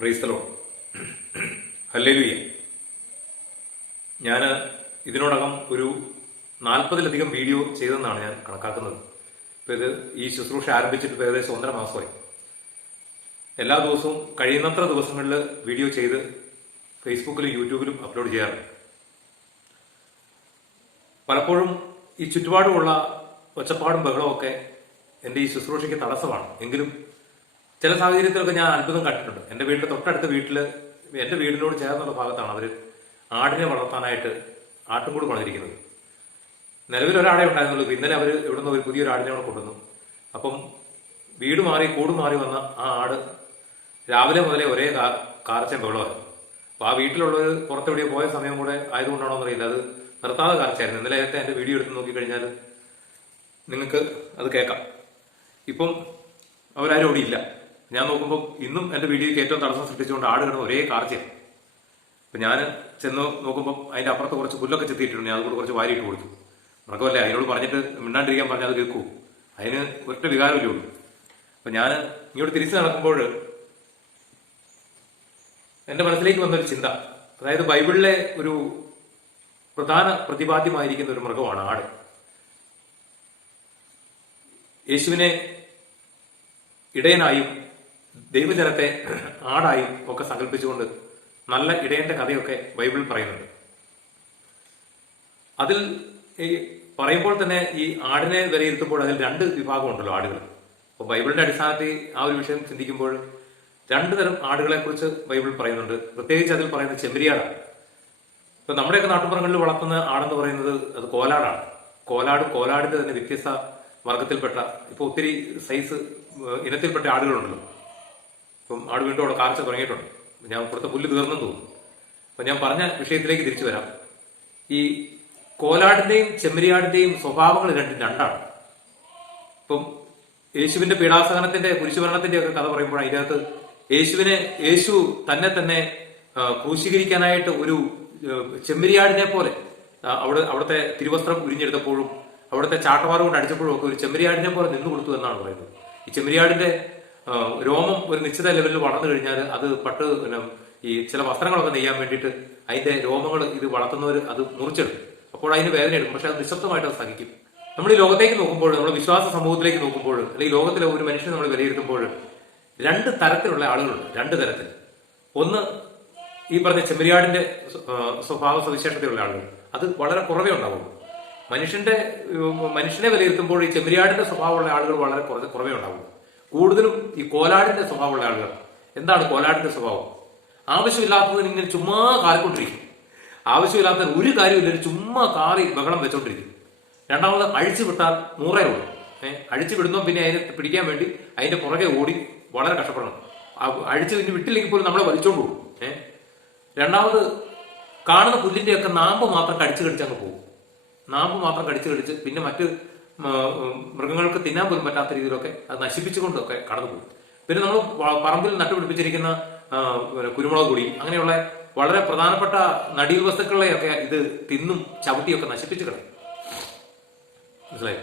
ക്രൈസ്തലോ hallelujah. ഞാൻ ഇതിനോടകം ഒരു നാൽപ്പതിലധികം വീഡിയോ ചെയ്തെന്നാണ് ഞാൻ കണക്കാക്കുന്നത്. ഇപ്പൊ ഇത് ഈ ശുശ്രൂഷ ആരംഭിച്ചിട്ട് ഏകദേശം ഒന്നര മാസമായി. എല്ലാ ദിവസവും കഴിയുന്നത്ര ദിവസങ്ങളിൽ വീഡിയോ ചെയ്ത് ഫേസ്ബുക്കിലും യൂട്യൂബിലും അപ്ലോഡ് ചെയ്യാറുണ്ട്. പലപ്പോഴും ഈ ചുറ്റുപാടുമുള്ള ഒച്ചപ്പാടും ബഹളവും ഒക്കെ എന്റെ ഈ ശുശ്രൂഷയ്ക്ക് തടസ്സമാണ്. എങ്കിലും ചില സാഹചര്യത്തിലൊക്കെ ഞാൻ അത്ഭുതം കണ്ടിട്ടുണ്ട്. എന്റെ വീട്ടിൽ തൊട്ടടുത്ത വീട്ടിൽ എന്റെ വീടിനോട് ചേർന്നുള്ള ഭാഗത്താണ് അവർ ആടിനെ വളർത്താനായിട്ട് ആട്ടുംകൂട് കൊണ്ടിരിക്കുന്നത് നിലവിൽ ഒരാടെ ഉണ്ടായിരുന്നുള്ളൂ. ഇന്നലെ അവർ ഇവിടെ നിന്ന് ഒരു പുതിയൊരു ആടിനെ അവിടെ കൊണ്ടുവന്നു. അപ്പം വീട് മാറി കൂട് മാറി വന്ന ആ ആട് രാവിലെ മുതലേ ഒരേ കാർച്ചയും ബഹളമായിരുന്നു അപ്പൊ ആ വീട്ടിലുള്ളവർ പുറത്തെവിടെയോ പോയ സമയം കൂടെ ആയതുകൊണ്ടാണോ എന്നറിയില്ല. അത് നിർത്താതെ കാർച്ചയായിരുന്നു നേരത്തെ എന്റെ വീഡിയോ എടുത്ത് നോക്കിക്കഴിഞ്ഞാൽ നിങ്ങൾക്ക് അത് കേൾക്കാം. ഇപ്പം അവരാരും അവിടെ ഇല്ല. ഞാൻ നോക്കുമ്പോൾ ഇന്നും എന്റെ വീഡിയോയ്ക്ക് ഏറ്റവും തടസ്സം സൃഷ്ടിച്ചുകൊണ്ട് ആട് കിടന്ന് ഒരേ കാർച്ചയാണ് അപ്പൊ ഞാൻ ചെന്ന് നോക്കുമ്പോൾ അതിന്റെ അപ്പുറത്ത് കുറച്ച് പുല്ലൊക്കെ ചെത്തിയിട്ടുണ്ട്. ഞാൻ അതുകൂടെ കുറച്ച് വാരിയിട്ട് കൊടുത്തു. ഉറക്കമല്ലേ അതിനോട് പറഞ്ഞിട്ട് മിണ്ടാണ്ടിരിക്കാൻ പറഞ്ഞാൽ അത് കേൾക്കൂ. അതിന് ഒറ്റ വികാരമില്ലേ ഉള്ളൂ. അപ്പൊ ഞാൻ ഇങ്ങോട്ട് തിരിച്ചു നടക്കുമ്പോൾ എന്റെ മനസ്സിലേക്ക് വന്നൊരു ചിന്ത. അതായത് ബൈബിളിലെ ഒരു പ്രധാന പ്രതിപാദ്യമായിരിക്കുന്ന ഒരു മൃഗമാണ് ആട്. യേശുവിനെ ഇടയനായും ദൈവജനത്തെ ആടായി ഒക്കെ സങ്കല്പിച്ചുകൊണ്ട് നല്ല ഇടയന്റെ കഥയൊക്കെ ബൈബിൾ പറയുന്നുണ്ട്. അതിൽ ഈ പറയുമ്പോൾ തന്നെ ഈ ആടിനെ വിലയിരുത്തുമ്പോൾ അതിൽ രണ്ട് വിഭാഗമുണ്ടല്ലോ ആടുകൾ. അപ്പോൾ ബൈബിളിന്റെ അടിസ്ഥാനത്തിൽ ആ ഒരു വിഷയം ചിന്തിക്കുമ്പോൾ രണ്ടു തരം ആടുകളെ കുറിച്ച് ബൈബിൾ പറയുന്നുണ്ട്. പ്രത്യേകിച്ച് അതിൽ പറയുന്നത് ചെമ്മരിയാടാണ്. ഇപ്പൊ നമ്മുടെയൊക്കെ നാട്ടുപുറങ്ങളിൽ വളർത്തുന്ന ആടെന്ന് പറയുന്നത് അത് കോലാടാണ്. കോലാട് കോലാടിന്റെ തന്നെ വ്യത്യസ്ത വർഗത്തിൽപ്പെട്ട ഇപ്പൊ ഒത്തിരി സൈസ് ഇനത്തിൽപ്പെട്ട ആടുകളുണ്ടല്ലോ. ഇപ്പം ആട് വീണ്ടും അവിടെ കാർച്ച തുടങ്ങിയിട്ടുണ്ട്. ഞാൻ കൊടുത്ത പുല്ല് തീർന്നെന്ന് തോന്നുന്നു. അപ്പം ഞാൻ പറഞ്ഞ വിഷയത്തിലേക്ക് തിരിച്ചു വരാം. ഈ കോലാടിന്റെയും ചെമ്മരിയാടിന്റെയും സ്വഭാവങ്ങൾ രണ്ടും രണ്ടാണ്. ഇപ്പം യേശുവിന്റെ പീഡാസഹനത്തിന്റെ കുരിശുഭരണത്തിന്റെ ഒക്കെ കഥ പറയുമ്പോൾ അതിനകത്ത് യേശുവിനെ യേശു തന്നെ തന്നെ ക്രൂശീകരിക്കാനായിട്ട് ഒരു ചെമ്മരിയാടിനെ പോലെ അവിടെ അവിടുത്തെ തിരുവസ്ത്രം ഉരിഞ്ഞെടുത്തപ്പോഴും അവിടുത്തെ ചാട്ടവാറ് കൊണ്ട് അടിച്ചപ്പോഴും ഒക്കെ ഒരു ചെമ്മരിയാടിനെ പോലെ നിന്നു കൊടുത്തു എന്നാണ് പറയുന്നത്. ഈ ചെമ്മരിയാടിന്റെ രോമം ഒരു നിശ്ചിത ലെവലിൽ വളർന്നു കഴിഞ്ഞാൽ അത് പട്ട് ഈ ചില വസ്ത്രങ്ങളൊക്കെ നെയ്യാൻ വേണ്ടിയിട്ട് അതിന്റെ രോമങ്ങൾ ഇത് വളർത്തുന്നവർ അത് മുറിച്ചെടുക്കും. അപ്പോൾ അതിന് വേദന എടുക്കും. പക്ഷെ അത് നിശബ്ദമായിട്ട് അത് സഹിക്കും. നമ്മൾ ഈ ലോകത്തേക്ക് നോക്കുമ്പോൾ നമ്മൾ വിശ്വാസ സമൂഹത്തിലേക്ക് നോക്കുമ്പോൾ അല്ലെങ്കിൽ ലോകത്തിലെ ഒരു മനുഷ്യനെ നമ്മൾ വിലയിരുത്തുമ്പോൾ രണ്ട് തരത്തിലുള്ള ആളുകളുണ്ട്. രണ്ട് തരത്തിൽ. ഒന്ന് ഈ പറഞ്ഞ ചെമ്മരിയാടിന്റെ സ്വഭാവ സവിശേഷതയുള്ള ആളുകൾ. അത് വളരെ കുറവേ ഉണ്ടാവുള്ളൂ. മനുഷ്യന്റെ മനുഷ്യനെ വിലയിരുത്തുമ്പോൾ ഈ ചെമ്മരിയാടിന്റെ സ്വഭാവമുള്ള ആളുകൾ വളരെ കുറ- കുറവേ ഉണ്ടാവുള്ളൂ. കൂടുതലും ഈ കോലാടിന്റെ സ്വഭാവമുള്ള ആളുകൾ എന്താണ് കോലാടിന്റെ സ്വഭാവം? ആവശ്യമില്ലാത്തതിന് ഇങ്ങനെ ചുമ്മാ കാറിക്കൊണ്ടിരിക്കും. ആവശ്യമില്ലാത്ത ഒരു കാര്യമില്ല ചുമ്മാ കാറി ബഹളം വെച്ചോണ്ടിരിക്കും. രണ്ടാമത് അഴിച്ചു വിട്ടാൽ നൂറേ ഉള്ളൂ. ഏഹ് അഴിച്ചു വിടുന്നോ പിന്നെ അതിനെ പിടിക്കാൻ വേണ്ടി അതിന്റെ പുറകെ ഓടി വളരെ കഷ്ടപ്പെടണം. അഴിച്ചു പിന്നെ വിട്ടില്ലെങ്കിൽ പോലും നമ്മളെ വലിച്ചോണ്ട് പോകും. ഏഹ് രണ്ടാമത് കാണുന്ന പുല്ലിന്റെ ഒക്കെ നാമ്പ് മാത്രം കടിച്ചു കടിച്ച് അങ്ങ് പോകും. നാമ്പ് മാത്രം കടിച്ചു കടിച്ച് പിന്നെ മറ്റ് മൃഗങ്ങൾക്ക് തിന്നാൻ പോലും പറ്റാത്ത രീതിയിലൊക്കെ അത് നശിപ്പിച്ചുകൊണ്ടൊക്കെ കടന്നു പോകും പിന്നെ നമ്മൾ പറമ്പിൽ നട്ടുപിടിപ്പിച്ചിരിക്കുന്ന കുരുമുളക് പൊടി അങ്ങനെയുള്ള വളരെ പ്രധാനപ്പെട്ട നടീൽ വസ്തുക്കളെയൊക്കെ ഇത് തിന്നും ചവിട്ടിയൊക്കെ നശിപ്പിച്ചു കളയും. മനസ്സിലായോ?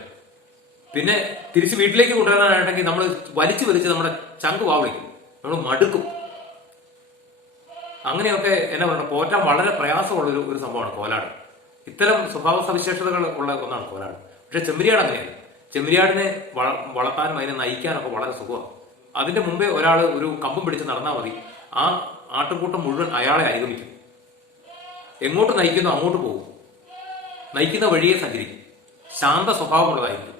പിന്നെ തിരിച്ച് വീട്ടിലേക്ക് കൊണ്ടുവരാനായിട്ടെങ്കിൽ നമ്മൾ വലിച്ചു വലിച്ച് നമ്മുടെ ചങ്ക് വാവളിക്കും. നമ്മൾ മടുക്കും. അങ്ങനെയൊക്കെ എന്നാ പറയുക പോറ്റാൻ വളരെ പ്രയാസമുള്ള ഒരു ഒരു സംഭവമാണ് കോലാട്. ഇത്തരം സ്വഭാവ സവിശേഷതകൾ ഉള്ള ഒന്നാണ് കോലാട്. പക്ഷെ ചെമ്മരിയാട് അങ്ങനെയല്ല ചെമ്മരിയാടിനെ വള- വളർത്താനും അതിനെ നയിക്കാനൊക്കെ വളരെ സുഖമാണ് അതിന്റെ മുമ്പേ ഒരാൾ ഒരു കമ്പം പിടിച്ച് നടന്നാൽ മതി. ആ ആട്ടുകൂട്ടം മുഴുവൻ അയാളെ അനുഗമിക്കും. എങ്ങോട്ട് നയിക്കുന്നോ അങ്ങോട്ട് പോകും. നയിക്കുന്ന വഴിയെ സഞ്ചരിക്കും. ശാന്ത സ്വഭാവമുള്ളതായിരിക്കും.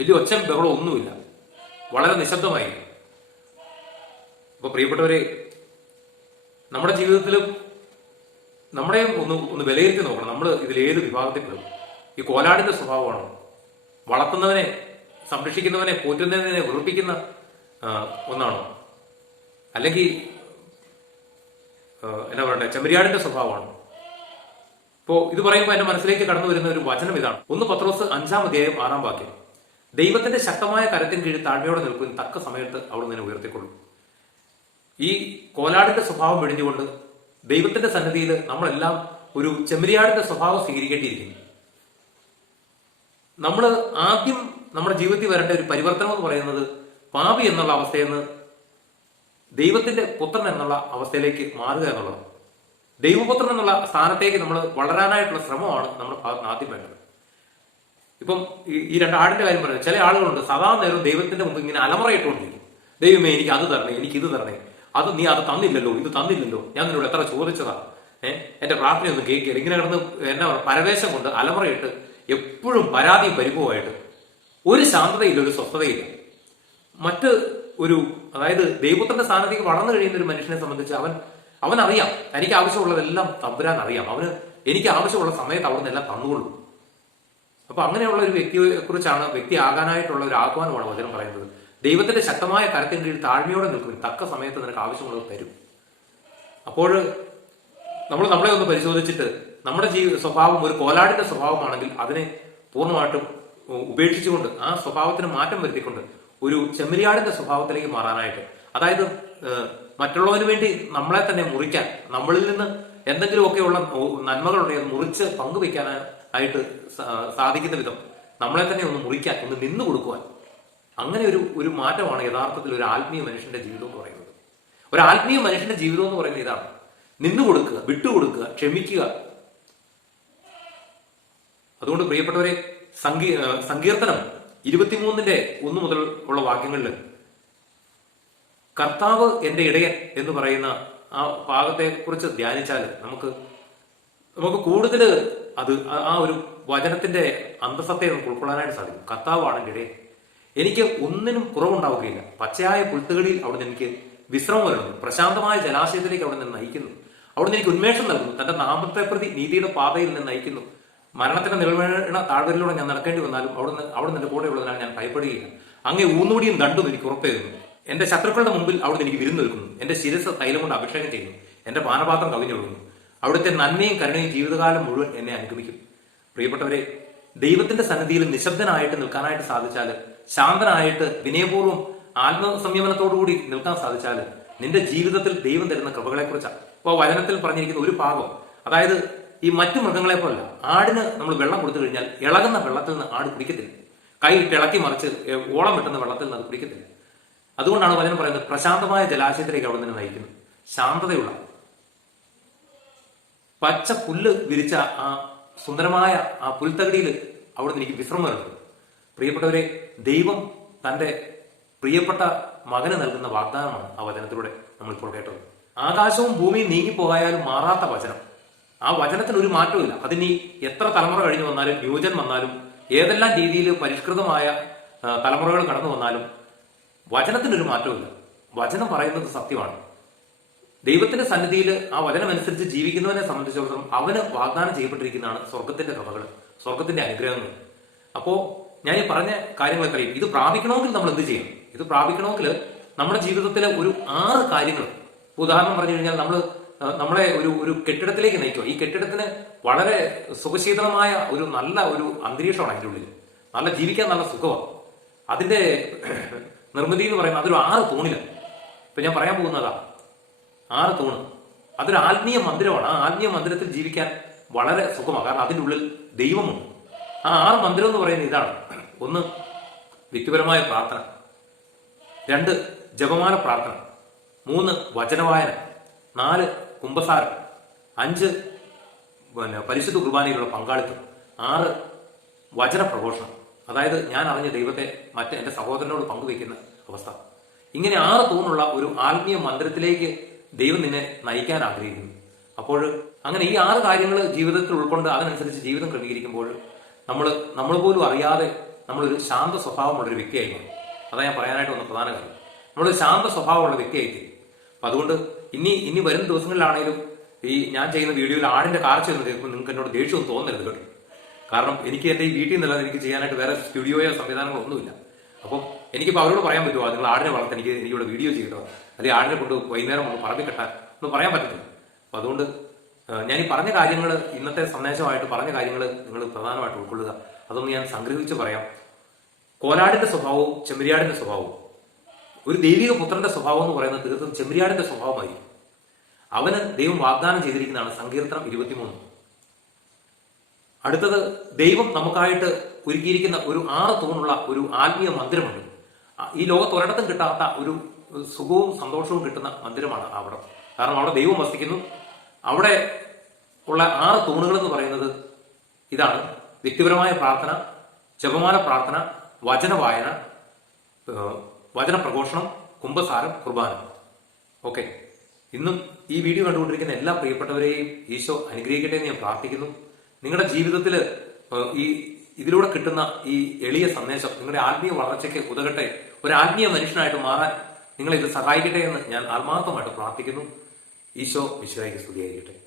വലിയ ഒച്ച ബഹളം ഒന്നുമില്ല. വളരെ നിശബ്ദമായിരിക്കും. അപ്പൊ പ്രിയപ്പെട്ടവരെ നമ്മുടെ ജീവിതത്തിലും നമ്മളെയും ഒന്ന് ഒന്ന് വിലയിരുത്തി നോക്കണം. നമ്മൾ ഇതിൽ ഏത് വിഭാഗത്തിൽ പെടും ഈ കോലാടിന്റെ സ്വഭാവമാണോ? വളർത്തുന്നവനെ സംരക്ഷിക്കുന്നവനെ പോറ്റുന്നതിനെ വെറുപ്പിക്കുന്ന ആ, ഒന്നാണോ? അല്ലെങ്കിൽ എന്നാ പറയട്ടെ ചെമ്മരിയാടിന്റെ സ്വഭാവമാണോ? ഇപ്പോ ഇത് പറയുമ്പോൾ എന്റെ മനസ്സിലേക്ക് കടന്നു വരുന്ന ഒരു വചനം ഇതാണ്. ഒന്ന് പത്രോസ് അഞ്ചാം അധ്യായം ആറാം വാക്യം. ദൈവത്തിന്റെ ശക്തമായ കരത്തിന് കീഴിൽ താഴ്മയോടെ നിൽക്കുന്ന തക്ക സമയത്ത് അവിടെ നിന്ന് ഉയർത്തിക്കൊള്ളും. ഈ കോലാടിന്റെ സ്വഭാവം വെടിഞ്ഞുകൊണ്ട് ദൈവത്തിന്റെ സന്നിധിയിൽ നമ്മളെല്ലാം ഒരു ചെമ്മരിയാടിന്റെ സ്വഭാവം സ്വീകരിക്കേണ്ടിയിരിക്കുന്നു. നമ്മൾ ആദ്യം നമ്മുടെ ജീവിതത്തിൽ വരേണ്ട ഒരു പരിവർത്തനം എന്ന് പറയുന്നത് പാപി എന്നുള്ള അവസ്ഥയിൽ നിന്ന് ദൈവത്തിന്റെ പുത്രൻ എന്നുള്ള അവസ്ഥയിലേക്ക് മാറുക എന്നുള്ളത് ദൈവപുത്രൻ എന്നുള്ള സ്ഥാനത്തേക്ക് നമ്മൾ വളരാനായിട്ടുള്ള ശ്രമമാണ് നമ്മുടെ ആദ്യം വേണ്ടത് ഇപ്പം ഈ രണ്ട് ആടിന്റെ കാര്യം പറയുന്നത് ചില ആളുകളുണ്ട് സദാ നേരം ദൈവത്തിന്റെ മുമ്പ് ഇങ്ങനെ അലമുറയിട്ടുകൊണ്ടിരിക്കും. ദൈവമേ എനിക്ക് അത് തരണേ എനിക്ക് ഇത് തരണേ. അത് നീ അത് തന്നില്ലല്ലോ ഇത് തന്നില്ലല്ലോ. ഞാൻ നിന്നോട് എത്ര ചോദിച്ചതാ ഏഹ് എന്റെ പ്രാർത്ഥനയൊന്നും കേൾക്കില്ല ഇങ്ങനെ കിടന്ന് എന്നാ പരവേശം കൊണ്ട് അലമുറയിട്ട് എപ്പോഴും പരാതി പരിഭവമായിട്ട് ഒരു ശാന്തതയില്ല ഒരു സ്വസ്ഥതയില്ല. മറ്റ് ഒരു അതായത് ദൈവത്തിന്റെ സ്ഥാനത്തേക്ക് വളർന്നു കഴിയുന്ന ഒരു മനുഷ്യനെ സംബന്ധിച്ച് അവൻ അവൻ അറിയാം എനിക്ക് ആവശ്യമുള്ളതെല്ലാം തമ്പുരാൻ അറിയാം അവന് എനിക്ക് ആവശ്യമുള്ള സമയത്ത് അവിടെ നിന്നെല്ലാം തന്നുകൊള്ളൂ. അപ്പൊ അങ്ങനെയുള്ള ഒരു വ്യക്തിയെ കുറിച്ചാണ് വ്യക്തി ആകാനായിട്ടുള്ള ഒരു ആഹ്വാനമാണ് വചനം പറയുന്നത്. ദൈവത്തിന്റെ ശക്തമായ കരത്തിന് കീഴിൽ താഴ്മയോടെ നിൽക്കും. തക്ക സമയത്ത് നിനക്ക് ആവശ്യമുള്ളത് തരും. അപ്പോൾ നമ്മൾ നമ്മളെ ഒന്ന് പരിശോധിച്ചിട്ട് നമ്മുടെ ജീവിത സ്വഭാവം ഒരു കോലാടിന്റെ സ്വഭാവമാണെങ്കിൽ അതിനെ പൂർണമായിട്ടും ഉപേക്ഷിച്ചുകൊണ്ട് ആ സ്വഭാവത്തിന് മാറ്റം വരുത്തിക്കൊണ്ട് ഒരു ചെമ്മരിയാടിന്റെ സ്വഭാവത്തിലേക്ക് മാറാനായിട്ട്. അതായത് മറ്റുള്ളവന് വേണ്ടി നമ്മളെ തന്നെ മുറിക്കാൻ നമ്മളിൽ നിന്ന് എന്തെങ്കിലുമൊക്കെയുള്ള നന്മകളുണ്ടെങ്കിൽ മുറിച്ച് പങ്കുവെക്കാൻ ആയിട്ട് സാധിക്കുന്ന വിധം നമ്മളെ തന്നെ ഒന്ന് മുറിക്കാൻ ഒന്ന് നിന്നു കൊടുക്കുവാൻ. അങ്ങനെ ഒരു ഒരു മാറ്റമാണ് യഥാർത്ഥത്തിൽ ഒരു ആത്മീയ മനുഷ്യന്റെ ജീവിതം എന്ന് പറയുന്നത്. ഒരു ആത്മീയ മനുഷ്യന്റെ ജീവിതം എന്ന് പറയുന്നത് ഇതാണ്. നിന്നു കൊടുക്കുക വിട്ടുകൊടുക്കുക ക്ഷമിക്കുക അതുകൊണ്ട് പ്രിയപ്പെട്ടവരെ സങ്കീ സങ്കീർത്തനം ഇരുപത്തിമൂന്നിന്റെ ഒന്നു മുതൽ ഉള്ള വാക്യങ്ങളിൽ കർത്താവ് എന്റെ ഇടയൻ എന്ന് പറയുന്ന ആ ഭാഗത്തെ കുറിച്ച് ധ്യാനിച്ചാൽ നമുക്ക് നമുക്ക് കൂടുതൽ അത് ആ- ഒരു വചനത്തിന്റെ അന്തസത്തെ നമുക്ക് ഉൾക്കൊള്ളാനായിട്ട് സാധിക്കും. കർത്താവാണ് എന്റെ ഇടയൻ. എനിക്ക് ഒന്നിനും കുറവുണ്ടാവുകയില്ല. പച്ചയായ പുൽത്തുകളിൽ അവിടെ നിന്ന് എനിക്ക് വിശ്രമം വരുന്നു പ്രശാന്തമായ ജലാശയത്തിലേക്ക് അവിടെ നിന്ന് നയിക്കുന്നു. അവിടെ നിന്ന് എനിക്ക് ഉന്മേഷം നൽകുന്നു. തന്റെ നാമത്തെ പ്രതി നീതിയുടെ പാതയിൽ നിന്ന് നയിക്കുന്നു. മരണത്തിന്റെ നിലവേണ താഴ്വരയിലൂടെ ഞാൻ നടക്കേണ്ടി വന്നാലും അവിടുന്ന് അവിടെ നിന്ന് കൂടെ ഉള്ളതിനാൽ ഞാൻ ഭയപ്പെടുകയില്ല അങ്ങേ ഊന്നുകൂടിയും ദണ്ടും എനിക്ക് ഉറപ്പേകുന്നു. എന്റെ ശത്രുക്കളുടെ മുമ്പിൽ അവിടെ എനിക്ക് വിരുന്ന് നിൽക്കുന്നു എന്റെ ശിരസ് തൈലം കൊണ്ട് അഭിഷേകം ചെയ്യുന്നു. എന്റെ പാനപാത്രം കവിഞ്ഞൊഴുകുന്നു അവിടുത്തെ നന്മയും കരുണയും ജീവിതകാലം മുഴുവൻ എന്നെ അനുഗമിക്കും. പ്രിയപ്പെട്ടവരെ ദൈവത്തിന്റെ സന്നിധിയിൽ നിശബ്ദനായിട്ട് നിൽക്കാനായിട്ട് സാധിച്ചാൽ ശാന്തനായിട്ട് വിനയപൂർവം ആത്മസംയമനത്തോടുകൂടി നിൽക്കാൻ സാധിച്ചാൽ നിന്റെ ജീവിതത്തിൽ ദൈവം തരുന്ന കൃപകളെ കുറിച്ചാണ് ഇപ്പോൾ വചനത്തിൽ പറഞ്ഞിരിക്കുന്ന ഒരു ഭാഗം അതായത് ഈ മറ്റു മൃഗങ്ങളെ പോലല്ല ആടിന് നമ്മൾ വെള്ളം കൊടുത്തു കഴിഞ്ഞാൽ ഇളകുന്ന വെള്ളത്തിൽ നിന്ന് ആട് കുടിക്കത്തില്ല. കൈ ഇളക്കി മറിച്ച് ഓളം വെട്ടുന്ന വെള്ളത്തിൽ നിന്ന് അത് കുടിക്കത്തില്ല. അതുകൊണ്ടാണ് വചനം പറയുന്നത് പ്രശാന്തമായ ജലാശയത്തിലേക്ക് അവിടെ നിന്ന് നയിക്കുന്നത്. ശാന്തതയുള്ള. പച്ച പുല്ല് വിരിച്ച ആ സുന്ദരമായ ആ പുൽത്തകടിയിൽ അവിടെ നിന്ന് എനിക്ക് വിശ്രമം പ്രിയപ്പെട്ടവരെ ദൈവം തന്റെ പ്രിയപ്പെട്ട മകന് നൽകുന്ന വാഗ്ദാനമാണ് ആ വചനത്തിലൂടെ നമ്മൾ ഇപ്പോൾ കേട്ടത്. ആകാശവും ഭൂമിയും നീങ്ങിപ്പോയാലും മാറാത്ത വചനം. ആ വചനത്തിന് ഒരു മാറ്റമില്ല അതിനി എത്ര തലമുറ കഴിഞ്ഞു വന്നാലും യുവജൻ വന്നാലും ഏതെല്ലാം രീതിയിൽ പരിഷ്കൃതമായ തലമുറകൾ കടന്നു വന്നാലും വചനത്തിനൊരു മാറ്റമില്ല വചനം പറയുന്നത് സത്യമാണ്. ദൈവത്തിന്റെ സന്നിധിയിൽ ആ വചനമനുസരിച്ച് ജീവിക്കുന്നവനെ സംബന്ധിച്ചിടത്തോളം അവന് വാഗ്ദാനം ചെയ്യപ്പെട്ടിരിക്കുന്നതാണ് സ്വർഗത്തിന്റെ കഥകൾ സ്വർഗത്തിന്റെ അനുഗ്രഹങ്ങൾ. അപ്പോ ഞാൻ ഈ പറഞ്ഞ കാര്യങ്ങളൊക്കെ അറിയും ഇത് പ്രാപിക്കണമെങ്കിൽ നമ്മൾ എന്ത് ചെയ്യണം? ഇത് പ്രാപിക്കണമെങ്കിൽ നമ്മുടെ ജീവിതത്തിലെ ഒരു ആറ് കാര്യങ്ങൾ. ഉദാഹരണം പറഞ്ഞു കഴിഞ്ഞാൽ നമ്മൾ നമ്മളെ ഒരു ഒരു കെട്ടിടത്തിലേക്ക് നയിക്കുക. ഈ കെട്ടിടത്തിന് വളരെ സുഖശീതളമായ ഒരു നല്ല ഒരു അന്തരീക്ഷമാണ് അതിന്റെ ഉള്ളിൽ. നല്ല ജീവിക്കാൻ നല്ല സുഖമാണ്. അതിന്റെ നിർമ്മിതി എന്ന് പറയുന്നത് അതൊരു ആറ് തൂണിൽ ഇപ്പൊ ഞാൻ പറയാൻ പോകുന്നതാ. ആറ് തൂണ്. അതൊരു ആത്മീയ മന്ദിരമാണ്. ആ ആത്മീയ മന്ദിരത്തിൽ ജീവിക്കാൻ വളരെ സുഖമാണ്. കാരണം അതിന്റെ ഉള്ളിൽ ദൈവമുണ്ട്. ആ ആറ് മന്ദിരം എന്ന് പറയുന്നത് ഇതാണ്. ഒന്ന് വ്യക്തിപരമായ പ്രാർത്ഥന. രണ്ട് ജപമാന പ്രാർത്ഥന. മൂന്ന് വചനവായന. നാല് കുംഭസാരം. അഞ്ച് പിന്നെ പരിശുദ്ധ കുർബാനയിലുള്ള പങ്കാളിത്തം. ആറ് വചന പ്രഘോഷണം അതായത് ഞാൻ അറിഞ്ഞ ദൈവത്തെ മറ്റ് എന്റെ സഹോദരനോട് പങ്കുവയ്ക്കുന്ന അവസ്ഥ. ഇങ്ങനെ ആറ് തൂണുള്ള ഒരു ആത്മീയ മന്ദിരത്തിലേക്ക് ദൈവം നിന്നെ നയിക്കാൻ ആഗ്രഹിക്കുന്നു. അപ്പോൾ അങ്ങനെ ഈ ആറ് കാര്യങ്ങൾ ജീവിതത്തിൽ ഉൾക്കൊണ്ട് അതിനനുസരിച്ച് ജീവിതം ക്രമീകരിക്കുമ്പോൾ നമ്മൾ നമ്മൾ പോലും അറിയാതെ നമ്മളൊരു ശാന്ത സ്വഭാവമുള്ളൊരു വ്യക്തിയായി മാറും. അതാ ഞാൻ പറയാനായിട്ട് വന്ന പ്രധാന കാര്യം. നമ്മളൊരു ശാന്ത സ്വഭാവമുള്ള വ്യക്തിയായി അതുകൊണ്ട് ഇനി ഇനി വരും ദിവസങ്ങളിലാണെങ്കിലും ഈ ഞാൻ ചെയ്യുന്ന വീഡിയോയിൽ ആടിന്റെ കാർച്ച എന്ന് കേൾക്കുമ്പോൾ നിങ്ങൾക്ക് എന്നോട് ദേഷ്യമൊന്നും തോന്നരുത് കേട്ടോ. കാരണം എനിക്ക് എന്റെ ഈ വീട്ടിൽ നിന്നല്ലാതെ എനിക്ക് ചെയ്യാനായിട്ട് വേറെ സ്റ്റുഡിയോയോ സംവിധാനങ്ങളോ ഒന്നുമില്ല. അപ്പം എനിക്കിപ്പോൾ അവരോട് പറയാൻ പറ്റുമോ? നിങ്ങൾ ആടിനെ വളർത്താൻ എനിക്ക് എനിക്കിവിടെ വീഡിയോ ചെയ്യട്ടോ. അല്ലെങ്കിൽ ആടിനെ കൊണ്ട് വൈകുന്നേരം കൊണ്ട് പറമ്പിൽ കെട്ടാൻ ഒന്നും പറയാൻ പറ്റത്തില്ല. അപ്പൊ അതുകൊണ്ട് ഞാൻ ഈ പറഞ്ഞ കാര്യങ്ങൾ ഇന്നത്തെ സന്ദേശമായിട്ട് പറഞ്ഞ കാര്യങ്ങൾ നിങ്ങൾ പ്രധാനമായിട്ട് ഉൾക്കൊള്ളുക. അതൊന്ന് ഞാൻ സംഗ്രഹിച്ച് പറയാം. കോലാടിന്റെ സ്വഭാവവും ചെമ്മരിയാടിന്റെ സ്വഭാവവും ഒരു ദൈവിക പുത്രന്റെ സ്വഭാവം എന്ന് പറയുന്നത് തീർത്തും ചെമ്മരിയാടിന്റെ സ്വഭാവമായിരിക്കും. അവന് ദൈവം വാഗ്ദാനം ചെയ്തിരിക്കുന്നതാണ് സങ്കീർത്തനം ഇരുപത്തിമൂന്ന്. അടുത്തത് ദൈവം നമുക്കായിട്ട് ഒരുക്കിയിരിക്കുന്ന ഒരു ആറ് തൂണുള്ള ഒരു ആത്മീയ മന്ദിരമുണ്ട്. ഈ ലോകത്ത് ഒരിടത്തും കിട്ടാത്ത ഒരു സുഖവും സന്തോഷവും കിട്ടുന്ന മന്ദിരമാണ് അവിടെ. കാരണം അവിടെ ദൈവം വസിക്കുന്നു. അവിടെ ഉള്ള ആറ് തൂണുകൾ എന്ന് പറയുന്നത് ഇതാണ്. വ്യക്തിപരമായ പ്രാർത്ഥന ജപമാല പ്രാർത്ഥന വചന വായന ഏഹ് വചന പ്രഘോഷണം കുംഭസാരം കുർബാന. ഓക്കെ. ഇന്നും ഈ വീഡിയോ കണ്ടുകൊണ്ടിരിക്കുന്ന എല്ലാ പ്രിയപ്പെട്ടവരെയും ഈശോ അനുഗ്രഹിക്കട്ടെ എന്ന് ഞാൻ പ്രാർത്ഥിക്കുന്നു. നിങ്ങളുടെ ജീവിതത്തിൽ ഈ ഇതിലൂടെ കിട്ടുന്ന ഈ എളിയ സന്ദേശം നിങ്ങളുടെ ആത്മീയ വളർച്ചയ്ക്ക് ഉതകട്ടെ ഒരു ആത്മീയ മനുഷ്യനായിട്ട് മാറാൻ നിങ്ങളെ ഇത് സഹായിക്കട്ടെ എന്ന് ഞാൻ ആത്മാർത്ഥമായിട്ട് പ്രാർത്ഥിക്കുന്നു. ഈശോ വിശ്വാസിക്ക് സ്തുതിയായിരിക്കട്ടെ.